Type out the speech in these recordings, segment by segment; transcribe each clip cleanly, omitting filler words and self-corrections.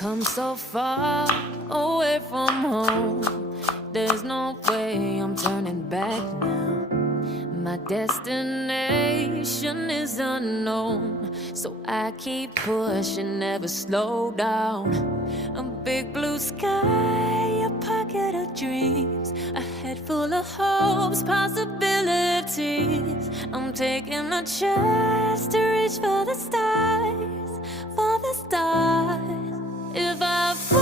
come so far away from home. There's no way I'm turning back now. My destination is unknown, so I keep pushing, never slow down. A big blue sky, a pocket of dreams, a head full of hopes, possibilities. I'm taking a chance to reach for the stars, for the stars. If I fall,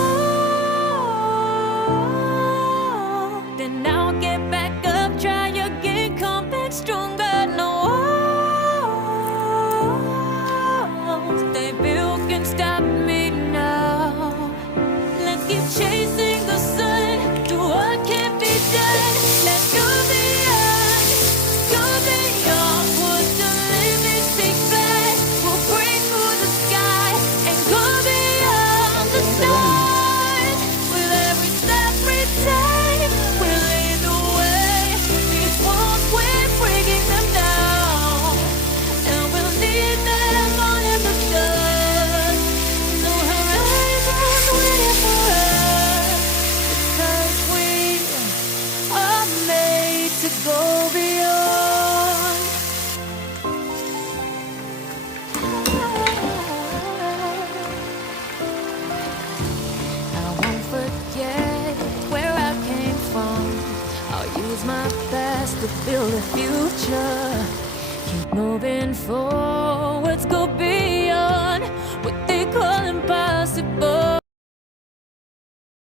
then I'll get back up, try again, come back stronger. No walls they built can stop me now. Let's keep chasing the sun, do what can be done. Let's go beyond, push the limits, take flight. We'll break through the sky and go beyond the stars. With every step we take, we'll lead the way. These walls, we're breaking them down, and we'll lead them on in the dust. No horizon waiting for us, because we are made to go beyond. I won't forget where I came from. I'll use my best to build a future. Keep moving forward.